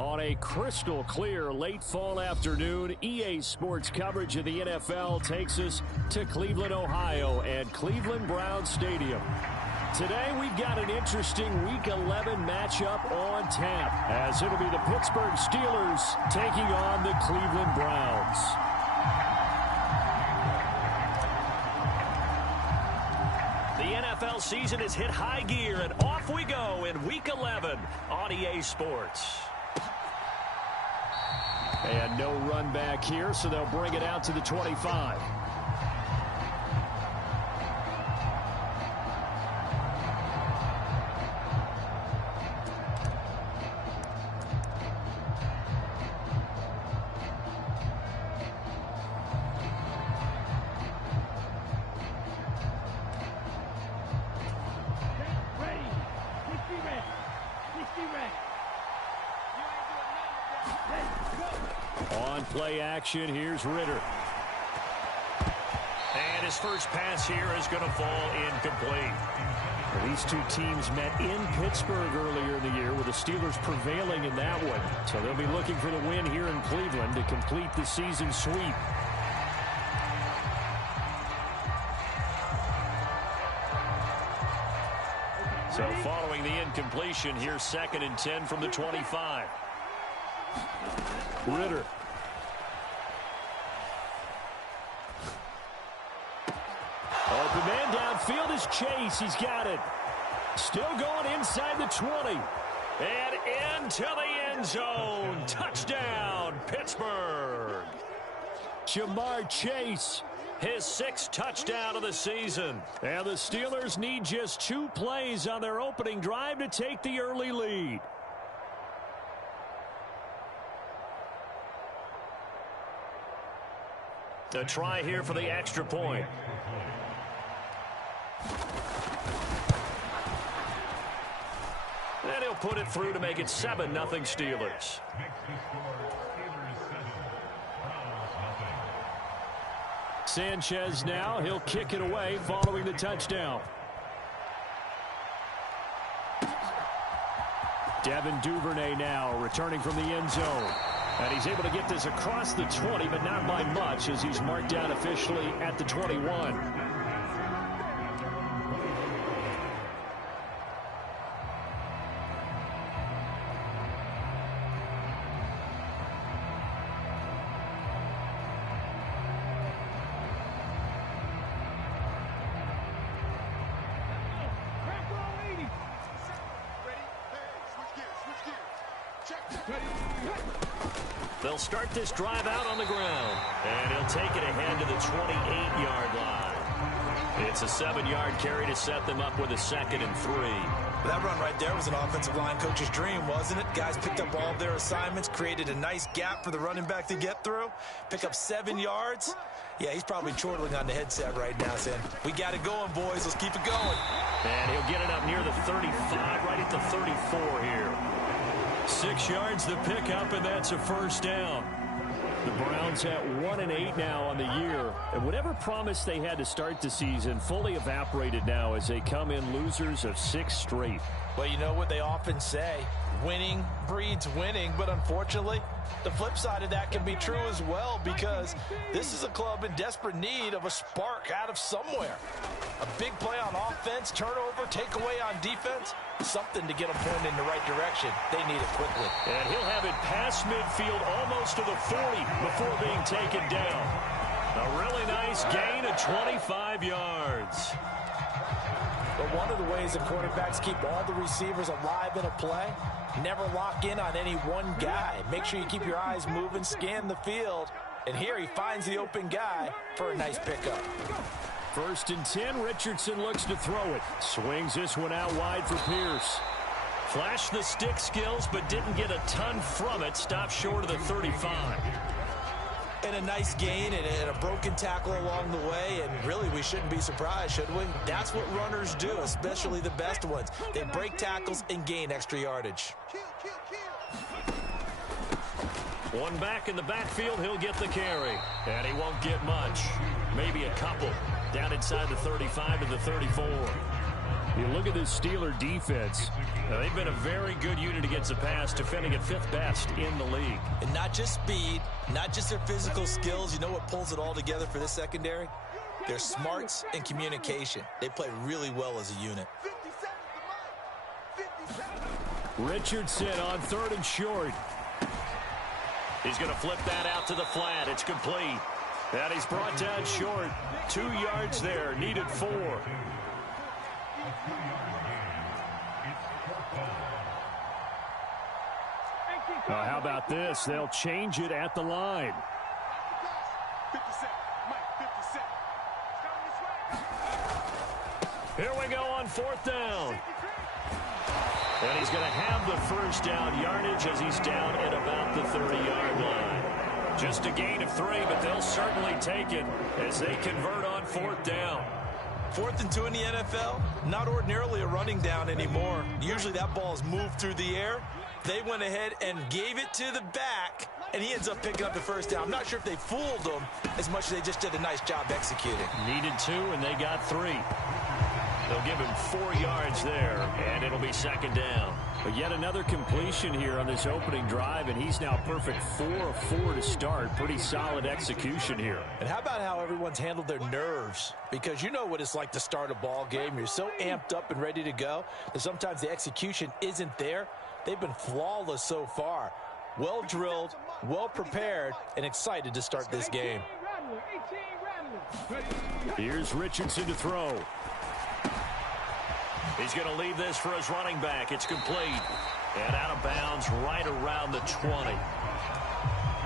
On a crystal clear late fall afternoon, EA Sports coverage of the NFL takes us to Cleveland, Ohio and Cleveland Browns Stadium. Today we've got an interesting Week 11 matchup on tap, as it'll be the Pittsburgh Steelers taking on the Cleveland Browns. The NFL season has hit high gear, and off we go in Week 11 on EA Sports. And no run back here, so they'll bring it out to the 25. On play action, here's Ritter. And his first pass here is going to fall incomplete. Well, these two teams met in Pittsburgh earlier in the year, with the Steelers prevailing in that one. So they'll be looking for the win here in Cleveland to complete the season sweep. So following the incompletion, here's 2nd and 10 from the 25. Ritter. Open man downfield is Chase. He's got it. Still going inside the 20. And into the end zone. Touchdown, Pittsburgh. Ja'Marr Chase. His 6th touchdown of the season. And the Steelers need just 2 plays on their opening drive to take the early lead. A try here for the extra point. And he'll put it through to make it 7-0 Steelers. Sanchez now, he'll kick it away following the touchdown. Devin Duvernay now returning from the end zone. And he's able to get this across the 20, but not by much, as he's marked down officially at the 21. They'll start this drive out on the ground. And he'll take it ahead to the 28-yard line. It's a 7-yard carry to set them up with a 2nd and 3. That run right there was an offensive line coach's dream, wasn't it? Guys picked up all of their assignments, created a nice gap for the running back to get through, pick up 7 yards. Yeah, he's probably chortling on the headset right now, saying, we got it going, boys. Let's keep it going. And he'll get it up near the 35, right at the 34 here. 6 yards the pickup, and that's a first down. The Browns at 1-8 now on the year, and whatever promise they had to start the season fully evaporated now as they come in losers of 6 straight. Well, you know what they often say, winning breeds winning, but unfortunately, the flip side of that can be true as well, because this is a club in desperate need of a spark out of somewhere. A big play on offense, turnover, takeaway on defense, something to get them pointed in the right direction. They need it quickly. And he'll have it past midfield almost to the 40 before being taken down. A really nice gain of 25 yards. But one of the ways that quarterbacks keep all the receivers alive in a play, never lock in on any one guy. Make sure you keep your eyes moving, scan the field. And here he finds the open guy for a nice pickup. 1st and 10, Richardson looks to throw it. Swings this one out wide for Pierce. Flashed the stick skills, but didn't get a ton from it. Stopped short of the 35. And a nice gain and a broken tackle along the way, and really we shouldn't be surprised, should we? That's what runners do, especially the best ones. They break tackles and gain extra yardage. One back in the backfield, he'll get the carry. And he won't get much. Maybe a couple. Down inside the 35 to the 34. You look at this Steeler defense. They've been a very good unit against the pass, defending at 5th best in the league. And not just speed, not just their physical skills. You know what pulls it all together for this secondary? Their smarts and communication. They play really well as a unit. Richardson on 3rd and short. He's going to flip that out to the flat. It's complete. And he's brought down short. 2 yards there, needed 4. How about this? They'll change it at the line. Here we go on 4th down. And he's going to have the first down yardage as he's down at about the 30-yard line. Just a gain of 3, but they'll certainly take it as they convert on 4th down. 4th and 2 in the NFL, not ordinarily a running down anymore. Usually that ball is moved through the air. They went ahead and gave it to the back, and he ends up picking up the first down. I'm not sure if they fooled him as much as they just did a nice job executing. Needed 2, and they got 3. They'll give him 4 yards there, and it'll be 2nd down. But yet another completion here on this opening drive, and he's now perfect 4 of 4 to start. Pretty solid execution here. And how about how everyone's handled their nerves? Because you know what it's like to start a ball game. You're so amped up and ready to go that sometimes the execution isn't there. They've been flawless so far. Well drilled, well prepared, and excited to start this game. Here's Richardson to throw. He's going to leave this for his running back. It's complete. And out of bounds right around the 20.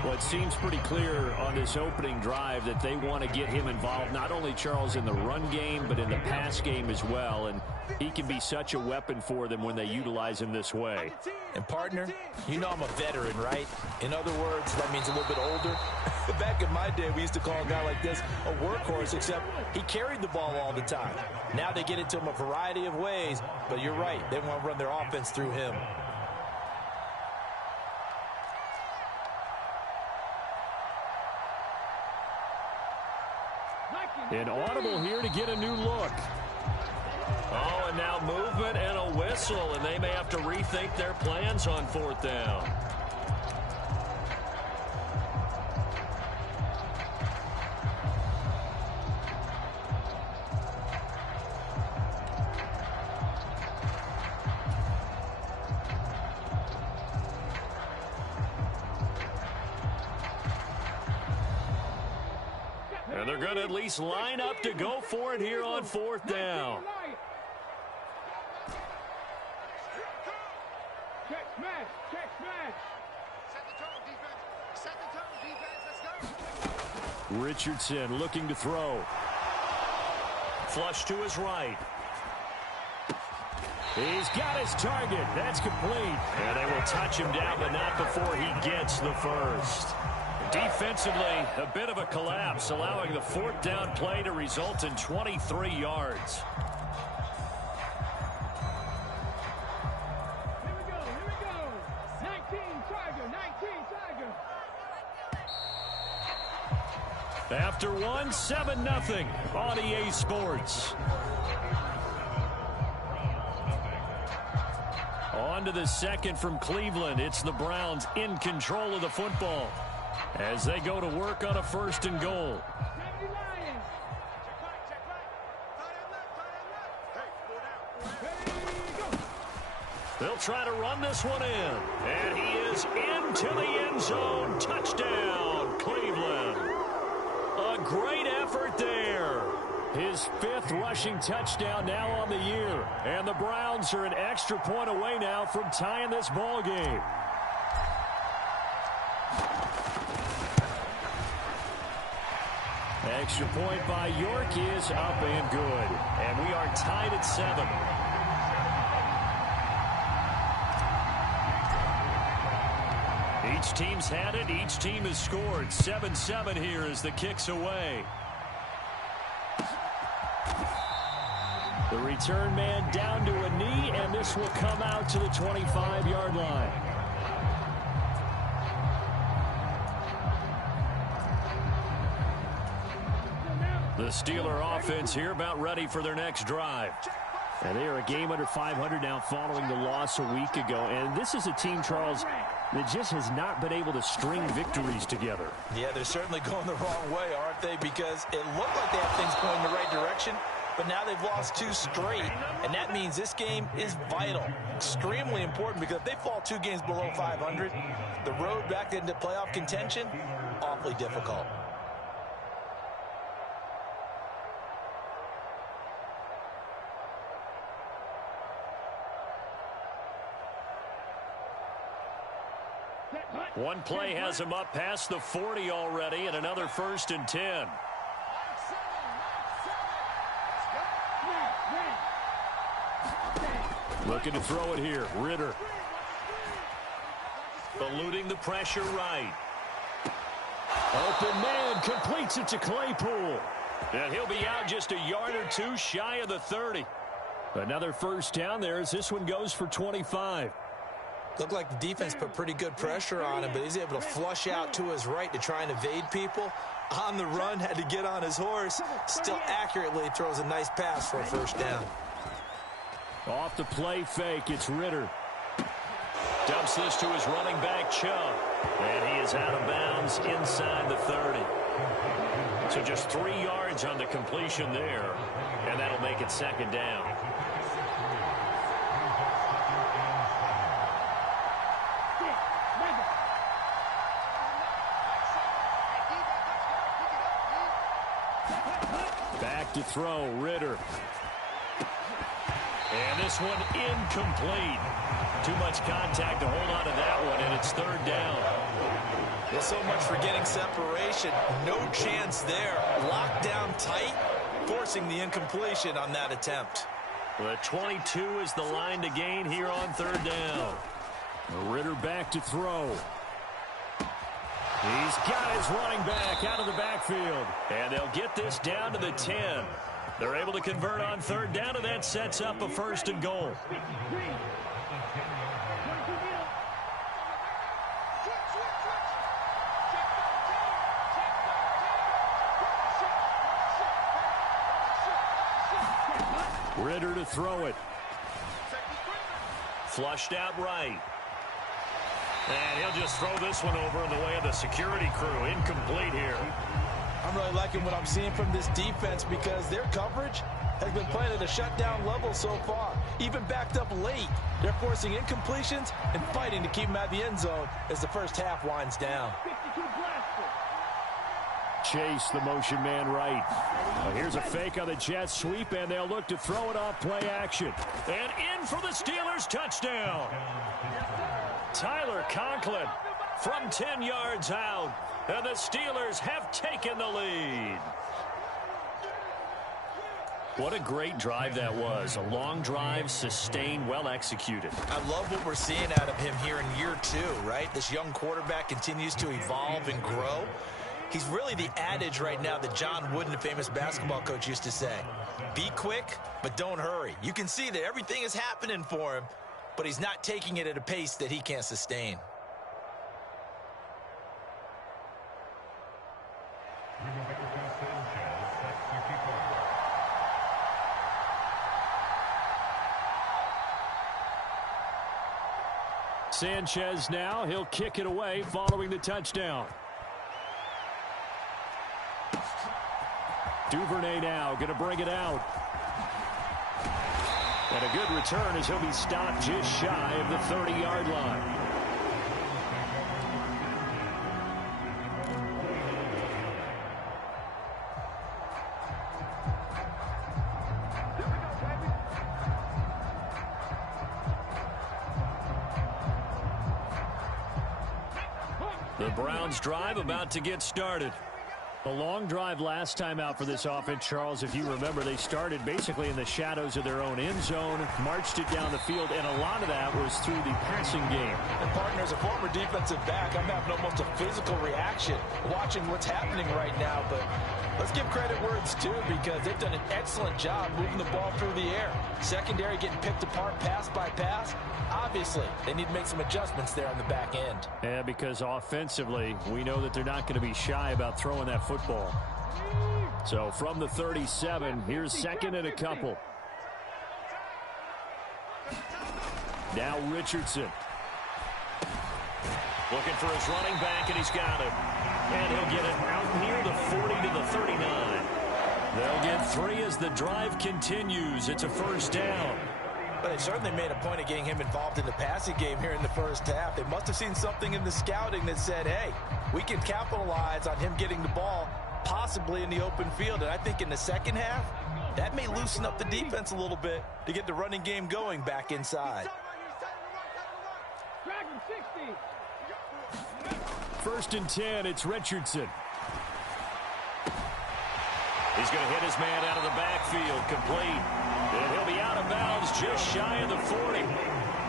Well, it seems pretty clear on this opening drive that they want to get him involved, not only, Charles, in the run game, but in the pass game as well. And he can be such a weapon for them when they utilize him this way. And, partner, you know I'm a veteran, right? In other words, that means a little bit older. Back in my day, we used to call a guy like this a workhorse, except he carried the ball all the time. Now they get it to him a variety of ways, but you're right. They want to run their offense through him. An audible here to get a new look. Oh, and now movement and a whistle, and they may have to rethink their plans on 4th down. And they're going to at least line up to go for it here on 4th down. Richardson looking to throw. Flush to his right. He's got his target. That's complete. And they will touch him down, but not before he gets the first. Defensively, a bit of a collapse, allowing the 4th down play to result in 23 yards. Here we go. 19 Tiger. After 1, 7-0 on EA Sports. On to the second from Cleveland. It's the Browns in control of the football as they go to work on a 1st and goal. They'll try to run this one in. And he is into the end zone. Touchdown, Cleveland. A great effort there. His 5th rushing touchdown now on the year. And the Browns are an extra point away now from tying this ball game. Extra point by York is up and good. And we are tied at 7. Each team's had it. Each team has scored. 7-7 here as the kick's away. The return man down to a knee, and this will come out to the 25-yard line. The Steeler offense here about ready for their next drive. And they are a game under 500 now following the loss a week ago. And this is a team, Charles, that just has not been able to string victories together. Yeah, they're certainly going the wrong way, aren't they? Because it looked like they have things going in the right direction, but now they've lost 2 straight, and that means this game is vital, extremely important, because if they fall 2 games below 500, the road back into playoff contention, awfully difficult. One play has him up past the 40 already, and another 1st and 10. Looking to throw it here. Ritter. Eluding the pressure right. Open man completes it to Claypool. And he'll be out just a yard or 2 shy of the 30. Another 1st down there as this one goes for 25. Looked like the defense put pretty good pressure on him, but he's able to flush out to his right to try and evade people. On the run, had to get on his horse. Still accurately throws a nice pass for a 1st down. Off the play fake, it's Ritter. Dumps this to his running back, Chubb. And he is out of bounds inside the 30. So just 3 yards on the completion there. And that'll make it 2nd down. Back to throw, Ritter. And this one incomplete. Too much contact to hold on to that one, and it's 3rd down. Well, so much for getting separation. No chance there. Locked down tight, forcing the incompletion on that attempt. The 22 is the line to gain here on 3rd down. Ritter back to throw. He's got his running back out of the backfield. And they'll get this down to the 10. They're able to convert on 3rd down, and that sets up a 1st and goal. Ritter to throw it. Flushed out right. And he'll just throw this one over in the way of the security crew. Incomplete here. I'm really liking what I'm seeing from this defense because their coverage has been playing at a shutdown level so far. Even backed up late, they're forcing incompletions and fighting to keep them out of the end zone as the 1st half winds down. Chase, the motion man right. Here's a fake on the jet sweep, and they'll look to throw it off play action. And in for the Steelers touchdown. Tyler Conklin from 10 yards out, and the Steelers have taken the lead. What a great drive that was. A long drive, sustained, well executed. I love what we're seeing out of him here in year 2, right? This young quarterback continues to evolve and grow. He's really the adage right now that John Wooden, a famous basketball coach, used to say. Be quick, but don't hurry. You can see that everything is happening for him, but he's not taking it at a pace that he can't sustain. Sanchez now, he'll kick it away following the touchdown. Duvernay now going to bring it out. And a good return as he'll be stopped just shy of the 30-yard line. The Browns drive about to get started. A long drive last time out for this offense, Charles. If you remember, they started basically in the shadows of their own end zone, marched it down the field, and a lot of that was through the passing game. And partner, as a former defensive back, I'm having almost a physical reaction watching what's happening right now. But let's give credit where it's due because they've done an excellent job moving the ball through the air. Secondary getting picked apart pass by pass. Obviously, they need to make some adjustments there on the back end. Yeah, because offensively, we know that they're not going to be shy about throwing that football. So from the 37, here's 2nd and a couple. Now Richardson. Looking for his running back, and he's got it. And he'll get it out near the 40 to the 39. They'll get 3 as the drive continues. It's a first down. But they certainly made a point of getting him involved in the passing game here in the first half. They must have seen something in the scouting that said, hey, we can capitalize on him getting the ball possibly in the open field. And I think in the second half, that may loosen up the defense a little bit to get the running game going back inside. First and 10, it's Richardson. He's going to hit his man out of the backfield, complete. And he'll be out of bounds just shy of the 40.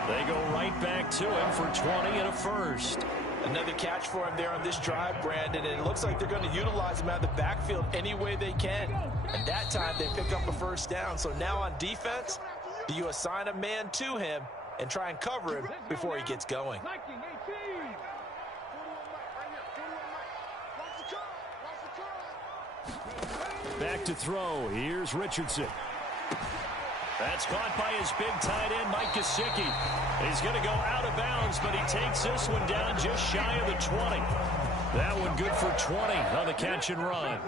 They go right back to him for 20 and a first. Another catch for him there on this drive, Brandon, and it looks like they're going to utilize him out of the backfield any way they can. And that time they pick up a first down. So now on defense, do you assign a man to him and try and cover him before he gets going? Back to throw. Here's Richardson. That's caught by his big tight end, Mike Gesicki. He's going to go out of bounds, but he takes this one down just shy of the 20. That one good for 20 on the catch and run.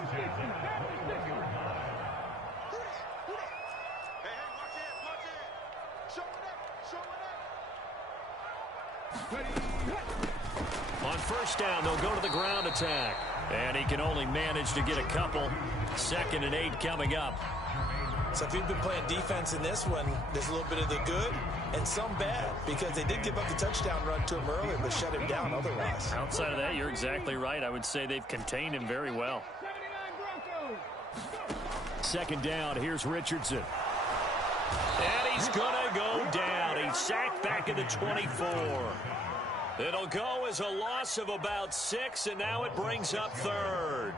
On first down, they'll go to the ground attack. And he can only manage to get a couple. 2nd and 8 coming up. So if you've been playing defense in this one, there's a little bit of the good and some bad, because they did give up the touchdown run to him earlier, but shut him down otherwise. Outside of that, you're exactly right. I would say they've contained him very well. 2nd down, here's Richardson. And he's going to go down. He's sacked back at the 24. It'll go as a loss of about 6, and now it brings up 3rd.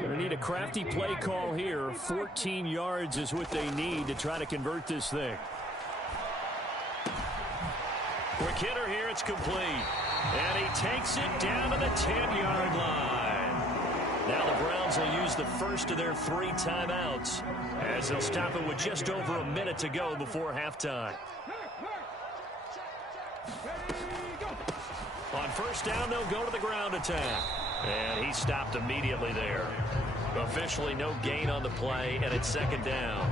Going to need a crafty play call here. 14 yards is what they need to try to convert this thing. Quick hitter here, it's complete. And he takes it down to the 10-yard line. Now the Browns will use the first of their 3 timeouts, as they'll stop it with just over a minute to go before halftime. On first down, they'll go to the ground attack. And he stopped immediately there. Officially no gain on the play, and it's 2nd down.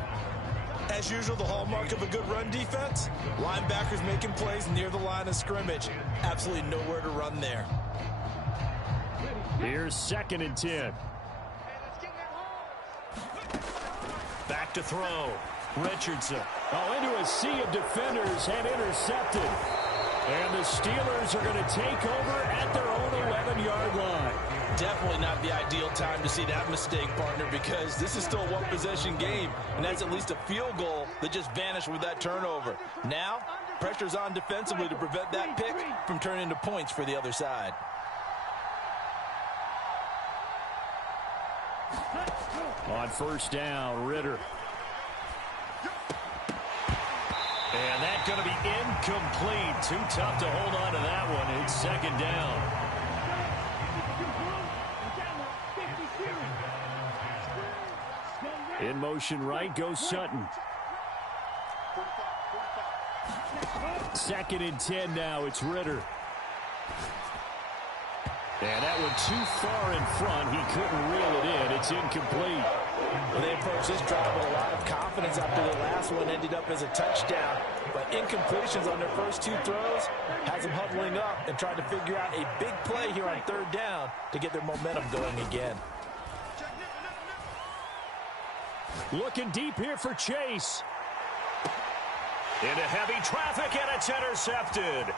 As usual, the hallmark of a good run defense, linebackers making plays near the line of scrimmage. Absolutely nowhere to run there. Here's 2nd and 10. Back to throw. Richardson. Into a sea of defenders and intercepted. And the Steelers are going to take over at their own 11-yard line. Definitely not the ideal time to see that mistake, partner, because this is still a one-possession game, and that's at least a field goal that just vanished with that turnover. Now, pressure's on defensively to prevent that pick from turning into points for the other side. On first down, Ritter. And that's going to be incomplete. Too tough to hold on to that one. It's 2nd down. In motion right goes Sutton. 2nd and 10 now. It's Ritter. And that one too far in front. He couldn't reel it in. It's incomplete. Well, they approached this drive with a lot of confidence after the last one ended up as a touchdown. But incompletions on their first 2 throws has them huddling up and trying to figure out a big play here on 3rd down to get their momentum going again. Looking deep here for Chase. Into heavy traffic, and it's intercepted.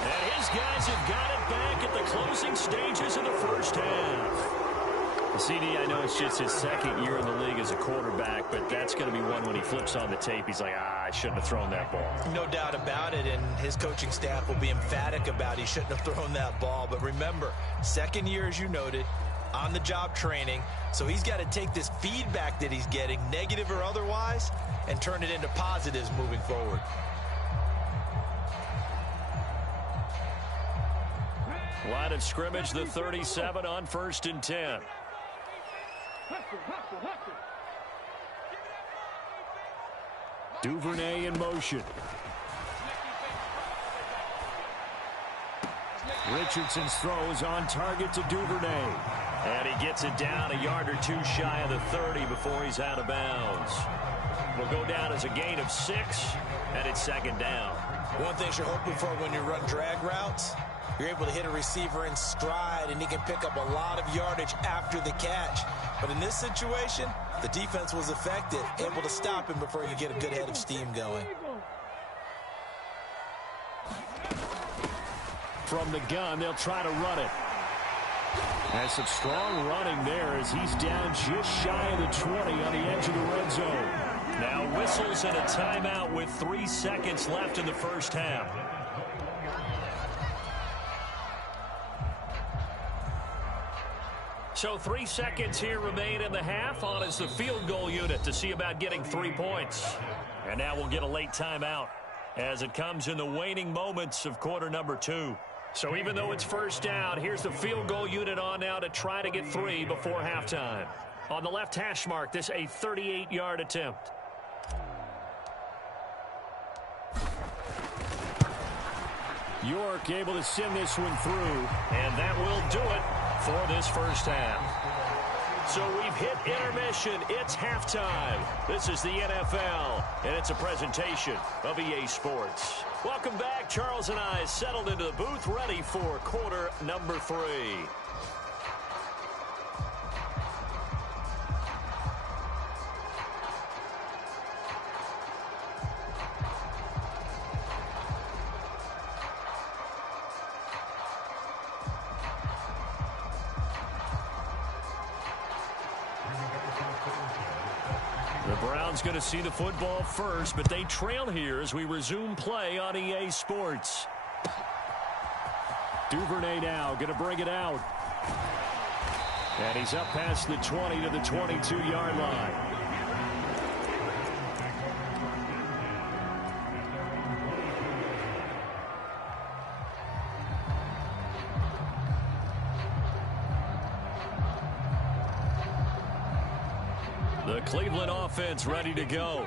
And his guys have got it back at the closing stages of the first half. CD, I know it's just his 2nd year in the league as a quarterback, but that's going to be one when he flips on the tape. He's like, I shouldn't have thrown that ball. No doubt about it, and his coaching staff will be emphatic about he shouldn't have thrown that ball. But remember, 2nd year, as you noted, on-the-job training, so he's got to take this feedback that he's getting, negative or otherwise, and turn it into positives moving forward. Line of scrimmage, the 37 on 1st and 10. Duvernay in motion. Richardson's throw is on target to Duvernay. And he gets it down a yard or two shy of the 30 before he's out of bounds. Will go down as a gain of 6, and it's second down. One thing you're hoping for when you run drag routes, you're able to hit a receiver in stride, and he can pick up a lot of yardage after the catch. But in this situation, the defense was effective, able to stop him before you get a good head of steam going. From the gun, they'll try to run it. Has some strong running there as he's down just shy of the 20 on the edge of the red zone. Now whistles and a timeout with 3 seconds left in the first half. So 3 seconds here remain in the half. On is the field goal unit to see about getting 3 points. And now we'll get a late timeout as it comes in the waning moments of quarter number 2. So even though it's first down, here's the field goal unit on now to try to get 3 before halftime. On the left hash mark, this a 38-yard attempt. York able to send this one through. And that will do it for this first half. So we've hit intermission. It's halftime. This is the NFL, and it's a presentation of EA Sports. Welcome back. Charles and I settled into the booth, ready for quarter number 3. The Browns going to see the football first, but they trail here as we resume play on EA Sports. Duvernay now going to bring it out. And he's up past the 20 to the 22-yard line. The Cleveland offense ready to go.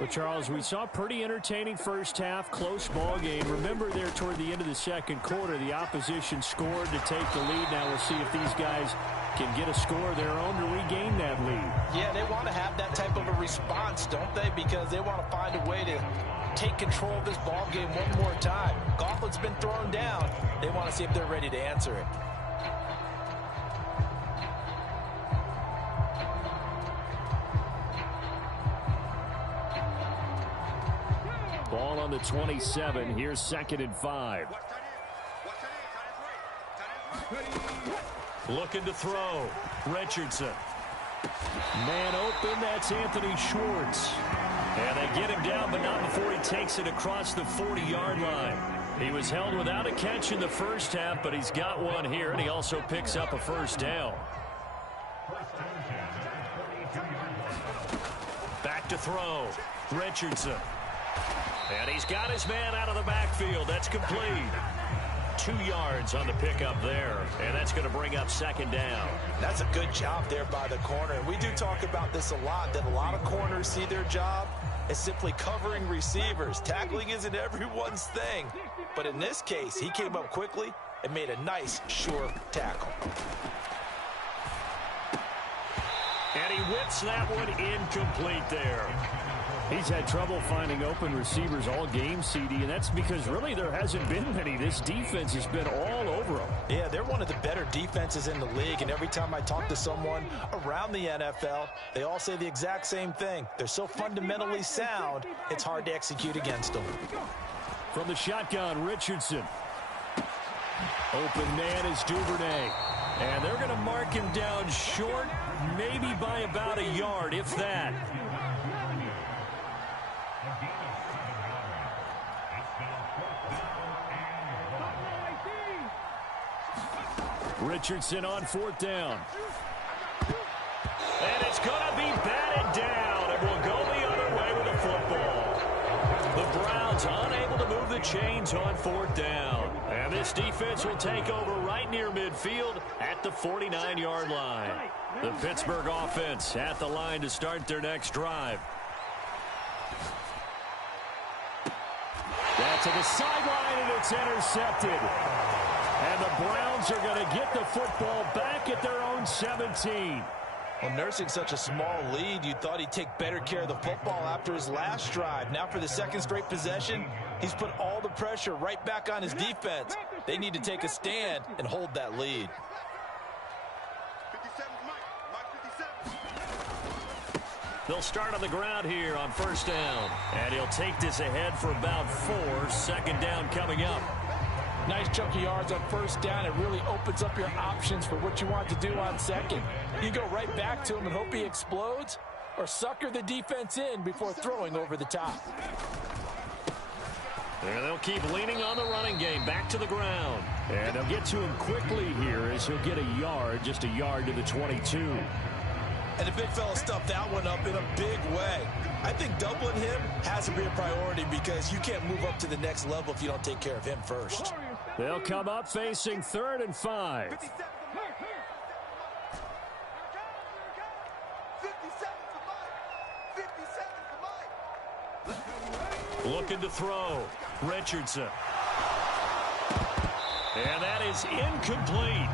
But, Charles, we saw a pretty entertaining first half, close ball game. Remember there toward the end of the second quarter, the opposition scored to take the lead. Now we'll see if these guys can get a score of their own to regain that lead. Yeah, they want to have that type of a response, don't they? Because they want to find a way to take control of this ball game one more time. Gauntlet's been thrown down. They want to see if they're ready to answer it. Ball on the 27. Here's 2nd and 5. Looking to throw. Richardson. Man open. That's Anthony Schwartz. And they get him down, but not before he takes it across the 40-yard line. He was held without a catch in the first half, but he's got one here, and he also picks up a first down. Back to throw. Richardson. And he's got his man out of the backfield. That's complete. 2 yards on the pickup there. And that's going to bring up 2nd down. That's a good job there by the corner. We do talk about this a lot, that a lot of corners see their job as simply covering receivers. Tackling isn't everyone's thing. But in this case, he came up quickly and made a nice, sure tackle. And he whips that one incomplete there. He's had trouble finding open receivers all game, CD, and that's because really there hasn't been many. This defense has been all over them. Yeah, they're one of the better defenses in the league, and every time I talk to someone around the NFL, they all say the exact same thing. They're so fundamentally sound, it's hard to execute against them. From the shotgun, Richardson. Open man is Duvernay. And they're going to mark him down short, maybe by about a yard, if that. Richardson on 4th down. And it's going to be batted down, and we'll go the other way with the football. The Browns unable to move the chains on 4th down. And this defense will take over right near midfield at the 49-yard line. The Pittsburgh offense at the line to start their next drive. to the sideline, and it's intercepted. And the Browns are going to get the football back at their own 17. Well, nursing such a small lead, you thought he'd take better care of the football after his last drive. Now for the second straight possession, he's put all the pressure right back on his defense. They need to take a stand and hold that lead. They'll start on the ground here on first down. And he'll take this ahead for about 4. Second down coming up. Nice chunky yards on first down. It really opens up your options for what you want to do on second. You go right back to him and hope he explodes, or sucker the defense in before throwing over the top. And they'll keep leaning on the running game. Back to the ground. And they'll get to him quickly here as he'll get a yard, just a yard to the 22. And the big fella stuffed that one up in a big way. I think doubling him has to be a priority because you can't move up to the next level if you don't take care of him first. They'll come up facing 3rd and 5. Looking to throw. Richardson. And that is incomplete.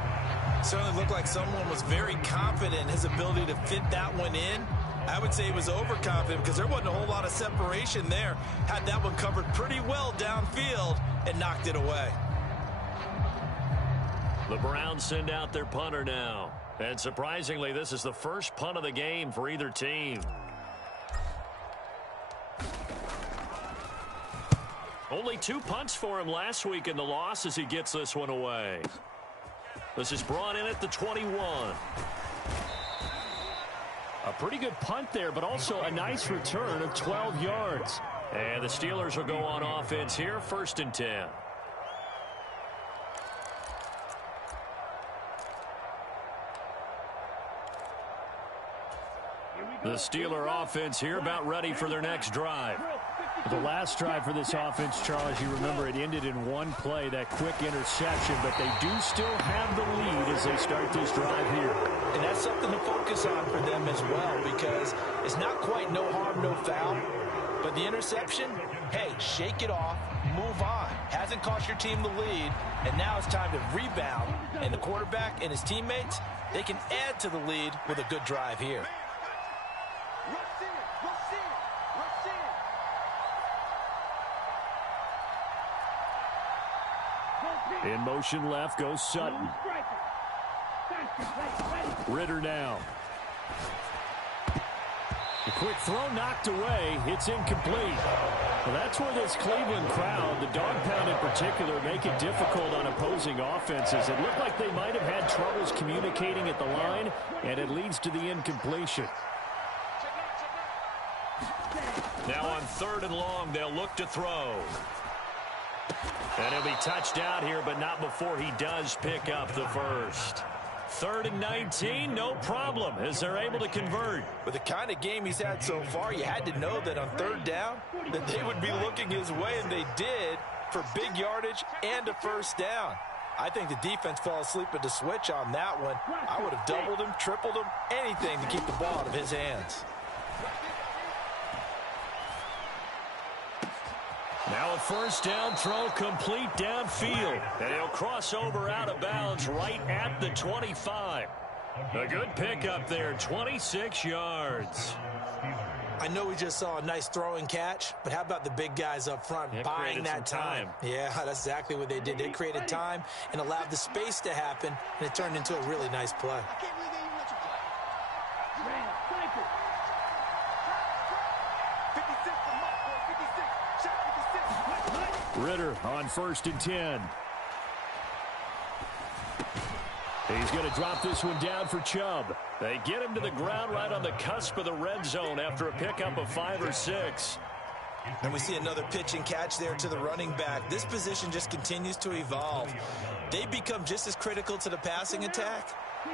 Certainly looked like someone was very confident in his ability to fit that one in. I would say he was overconfident because there wasn't a whole lot of separation there. Had that one covered pretty well downfield and knocked it away. The Browns send out their punter now. And surprisingly, this is the first punt of the game for either team. Only 2 punts for him last week in the loss as he gets this one away. This is brought in at the 21. A pretty good punt there, but also a nice return of 12 yards. And the Steelers will go on offense here, 1st and 10. The Steeler offense here about ready for their next drive. The last drive for this offense, Charles, you remember it ended in one play, that quick interception, but they do still have the lead as they start this drive here. And that's something to focus on for them as well because it's not quite no harm, no foul, but the interception, hey, shake it off, move on. Hasn't cost your team the lead, and now it's time to rebound, and the quarterback and his teammates, they can add to the lead with a good drive here. In motion left goes Sutton. Ritter now. The quick throw knocked away. It's incomplete. Well, that's where this Cleveland crowd, the dog pound in particular, make it difficult on opposing offenses. It looked like they might have had troubles communicating at the line, and it leads to the incompletion. Now on 3rd and long, they'll look to throw. And he'll be touched out here, but not before he does pick up the first. 3rd and 19, no problem, as they're able to convert. With the kind of game he's had so far, you had to know that on 3rd down, that they would be looking his way, and they did, for big yardage and a first down. I think the defense fell asleep at the switch on that one. I would have doubled him, tripled him, anything to keep the ball out of his hands. Now a first down throw complete downfield. And he'll cross over out of bounds right at the 25. A good pickup there, 26 yards. I know we just saw a nice throwing catch, but how about the big guys up front buying that time? Yeah, that's exactly what they did. They created time and allowed the space to happen, and it turned into a really nice play. Ritter on 1st and 10. He's going to drop this one down for Chubb. They get him to the ground right on the cusp of the red zone after a pickup of 5 or 6. And we see another pitch and catch there to the running back. This position just continues to evolve. They become just as critical to the passing attack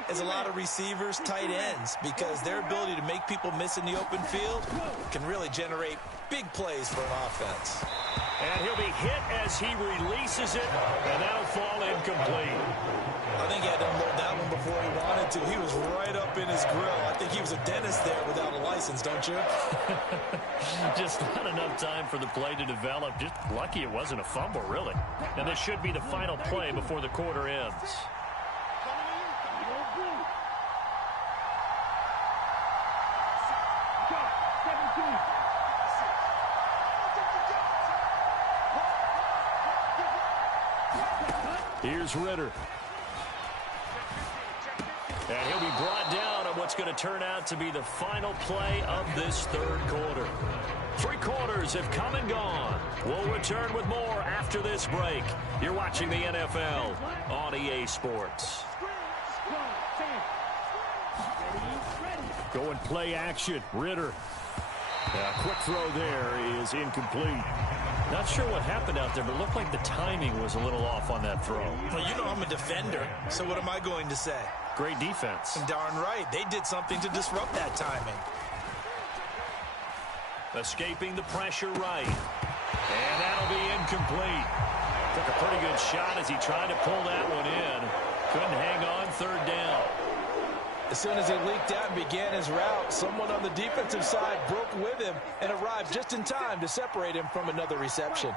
is a lot of receivers, tight ends, because their ability to make people miss in the open field can really generate big plays for an offense. And he'll be hit as he releases it, and that'll fall incomplete. I think he had to unload that one before he wanted to. He was right up in his grill. I think he was a dentist there without a license, don't you? Just not enough time for the play to develop. Just lucky it wasn't a fumble, really. And this should be the final play before the quarter ends. Here's Ritter. And he'll be brought down on what's going to turn out to be the final play of this third quarter. 3 quarters have come and gone. We'll return with more after this break. You're watching the NFL on EA Sports. Going play action. Ritter. Quick throw there is incomplete. Not sure what happened out there, but it looked like the timing was a little off on that throw. Well, you know I'm a defender, so what am I going to say? Great defense. Darn right. They did something to disrupt that timing. Escaping the pressure right. And that'll be incomplete. Took a pretty good shot as he tried to pull that one in. Couldn't hang on, third down. As soon as he leaked out and began his route, someone on the defensive side broke with him and arrived just in time to separate him from another reception.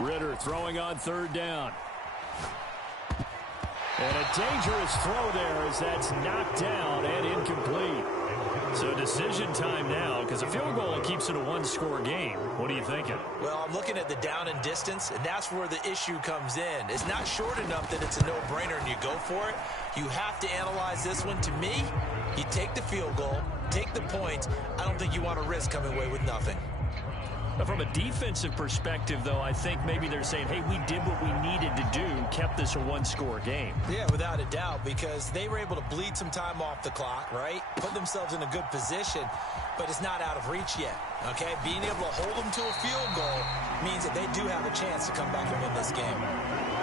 Ritter throwing on third down. And a dangerous throw there as that's knocked down and incomplete. So decision time now, because a field goal keeps it a one-score game. What are you thinking? Well, I'm looking at the down and distance, and that's where the issue comes in. It's not short enough that it's a no-brainer and you go for it. You have to analyze this one. To me, you take the field goal, take the points. I don't think you want to risk coming away with nothing. From a defensive perspective, though, I think maybe they're saying, hey, we did what we needed to do, kept this a one-score game. Yeah, without a doubt, because they were able to bleed some time off the clock, right? Put themselves in a good position, but it's not out of reach yet, okay? Being able to hold them to a field goal means that they do have a chance to come back and win this game.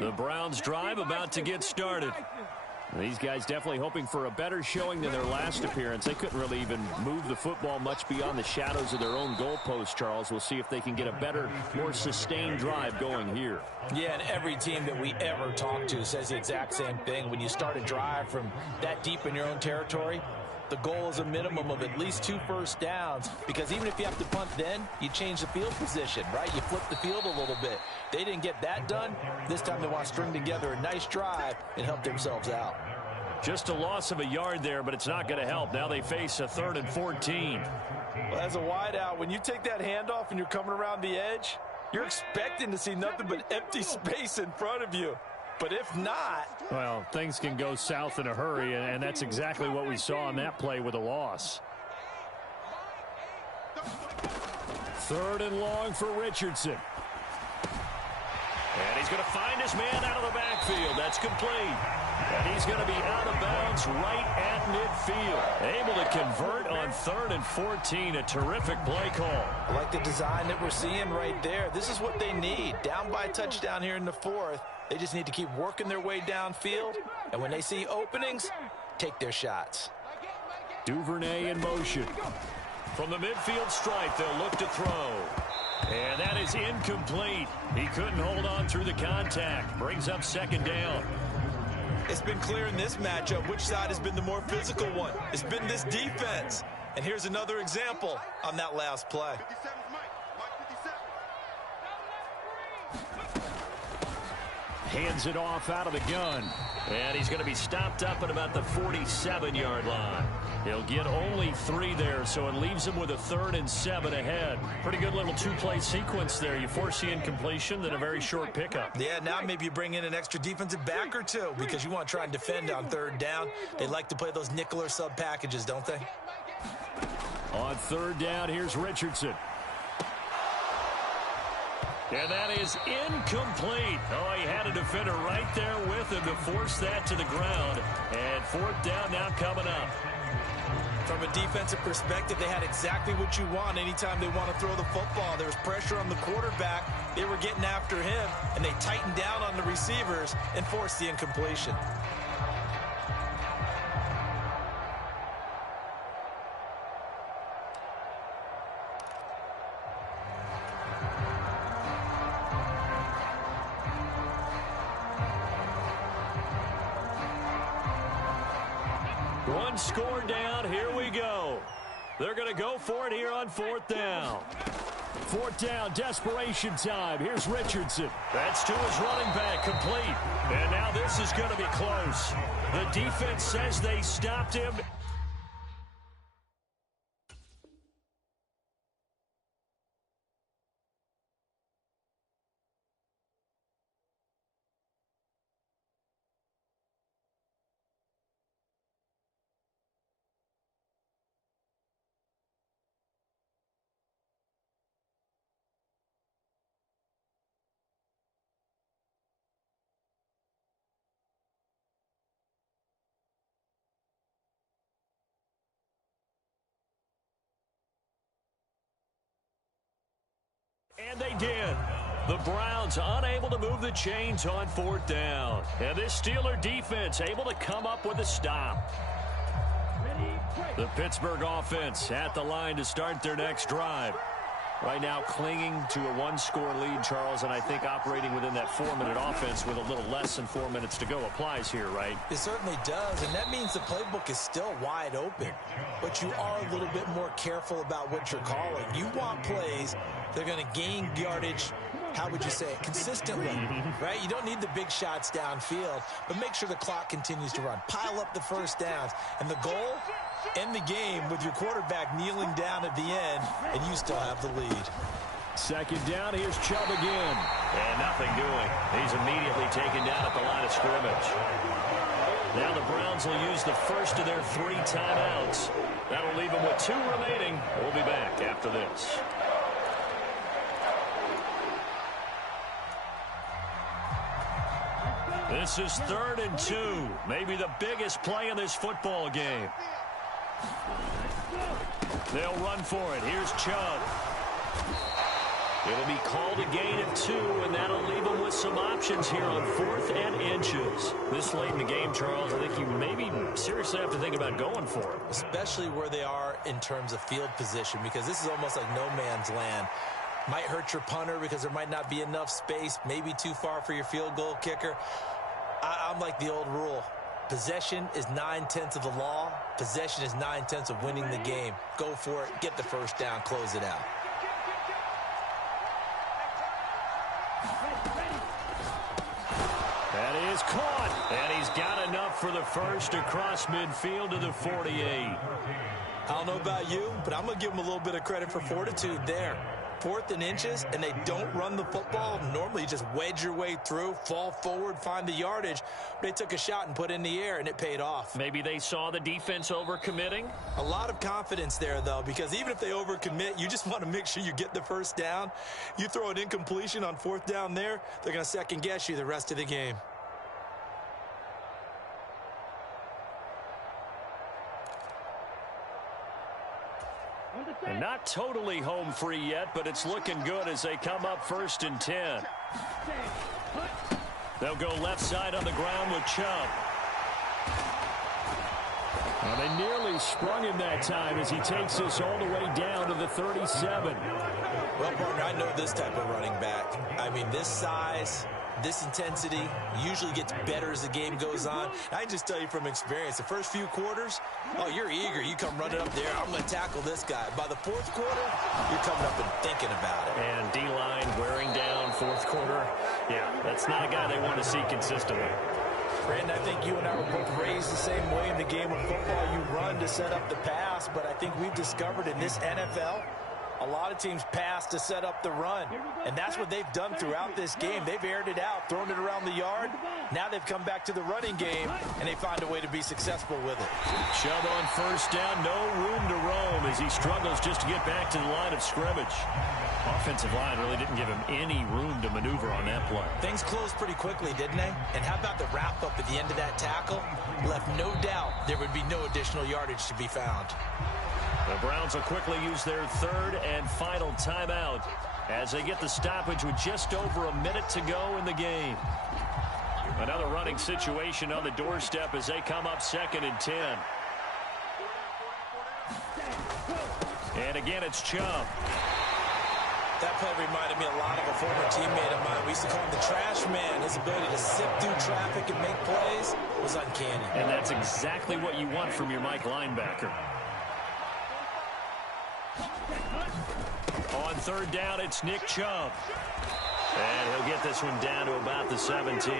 The Browns drive about to get started. These guys definitely hoping for a better showing than their last appearance. They couldn't really even move the football much beyond the shadows of their own goalpost, Charles. We'll see if they can get a better, more sustained drive going here. Yeah, and every team that we ever talk to says the exact same thing. When you start a drive from that deep in your own territory, the goal is a minimum of at least 2 first downs, because even if you have to punt then, you change the field position, right? You flip the field a little bit. They didn't get that done. This time they want to string together a nice drive and help themselves out. Just a loss of a yard there, but it's not going to help. Now they face a 3rd and 14. Well, as a wideout, when you take that handoff and you're coming around the edge, you're expecting to see nothing but empty space in front of you. But if not... Well, things can go south in a hurry, and that's exactly what we saw on that play with a loss. 3rd and long for Richardson. And he's going to find his man out of the backfield. That's complete. And he's going to be out of bounds right at midfield. Able to convert on 3rd and 14. A terrific play call. I like the design that we're seeing right there. This is what they need. Down by a touchdown here in the 4th. They just need to keep working their way downfield. And when they see openings, take their shots. Duvernay in motion. From the midfield stripe, they'll look to throw. And that is incomplete. He couldn't hold on through the contact. Brings up 2nd down. It's been clear in this matchup which side has been the more physical one. It's been this defense. And here's another example on that last play. Hands it off out of the gun. And he's going to be stopped up at about the 47-yard line. He'll get only 3 there, so it leaves him with a 3rd and 7 ahead. Pretty good little 2-play sequence there. You force the incompletion, then a very short pickup. Yeah, now maybe you bring in an extra defensive back or 2 because you want to try and defend on 3rd down. They like to play those nickel or sub packages, don't they? On third down, here's Richardson. And that is incomplete. Oh, he had a defender right there with him to force that to the ground. And fourth down now coming up. From a defensive perspective, they had exactly what you want anytime they want to throw the football. There was pressure on the quarterback. They were getting after him, and they tightened down on the receivers and forced the incompletion. One score down. Here we go. They're going to go for it here on fourth down. Fourth down, desperation time. Here's Richardson. That's to his running back, complete. And now this is going to be close. The defense says they stopped him. And they did. The Browns unable to move the chains on fourth down. And this Steeler defense able to come up with a stop. The Pittsburgh offense at the line to start their next drive. Right now clinging to a one-score lead, Charles, and I think operating within that 4-minute offense with a little less than 4 minutes to go applies here, right? It certainly does, and that means the playbook is still wide open. But you are a little bit more careful about what you're calling. You want plays that are going to gain yardage, how would you say it, consistently, right? You don't need the big shots downfield, but make sure the clock continues to run. Pile up the first downs, and the goal, end the game with your quarterback kneeling down at the end, and you still have the lead. Second down, here's Chubb again. And nothing doing. He's immediately taken down at the line of scrimmage. Now the Browns will use the first of their 3 timeouts. That'll leave them with 2 remaining. We'll be back after this. This is 3rd and 2. Maybe the biggest play in this football game. They'll run for it. Here's Chubb. It'll be called a gain of 2, and that'll leave them with some options here on 4th and inches. This late in the game, Charles, I think you maybe seriously have to think about going for it. Especially where they are in terms of field position, because this is almost like no man's land. Might hurt your punter because there might not be enough space, maybe too far for your field goal kicker. I'm like the old rule. Possession is 9/10 of the law. Possession is 9/10 of winning the game. Go for it. Get the first down. Close it out. That is caught. And he's got enough for the first across midfield to the 48. I don't know about you, but I'm going to give them a little bit of credit for fortitude there. 4th and inches, and they don't run the football. Normally, you just wedge your way through, fall forward, find the yardage. They took a shot and put it in the air, and it paid off. Maybe they saw the defense overcommitting. A lot of confidence there, though, because even if they overcommit, you just want to make sure you get the first down. You throw an incompletion on 4th down there, they're going to second-guess you the rest of the game. And not totally home free yet, but it's looking good as they come up 1st and 10. They'll go left side on the ground with Chubb. Well, they nearly sprung him that time as he takes us all the way down to the 37. Well, partner, I know this type of running back. I mean, this size, this intensity usually gets better as the game goes on. I can just tell you from experience, the first few quarters, oh, you're eager. You come running up there, I'm going to tackle this guy. By the 4th quarter, you're coming up and thinking about it. And D-line wearing down 4th quarter. Yeah, that's not a guy they want to see consistently. Brandon, I think you and I were both raised the same way in the game of football. You run to set up the pass, but I think we've discovered in this NFL, A lot of teams pass to set up the run, and that's what they've done throughout this game. They've aired it out, thrown it around the yard. Now they've come back to the running game, and they find a way to be successful with it. Chubb on first down, no room to roam as he struggles just to get back to the line of scrimmage. Offensive line really didn't give him any room to maneuver on that play. Things closed pretty quickly, didn't they? And how about the wrap-up at the end of that tackle? Left no doubt there would be no additional yardage to be found. The Browns will quickly use their third and final timeout as they get the stoppage with just over a minute to go in the game. Another running situation on the doorstep as they come up 2nd and 10. And again, it's Chubb. That play reminded me a lot of a former teammate of mine. We used to call him the trash man. His ability to sift through traffic and make plays was uncanny. And that's exactly what you want from your Mike linebacker. On third down, it's Nick Chubb. And he'll get this one down to about the 17.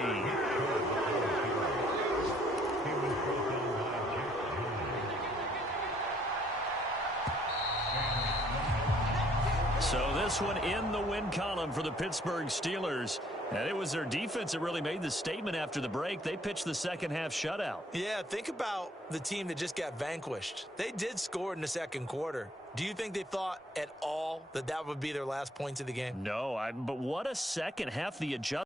So this one in the win column for the Pittsburgh Steelers. And it was their defense that really made the statement after the break. They pitched the second half shutout. Yeah, think about the team that just got vanquished. They did score in the second quarter. Do you think they thought at all that that would be their last points of the game? No, but what a second half. The adjustment.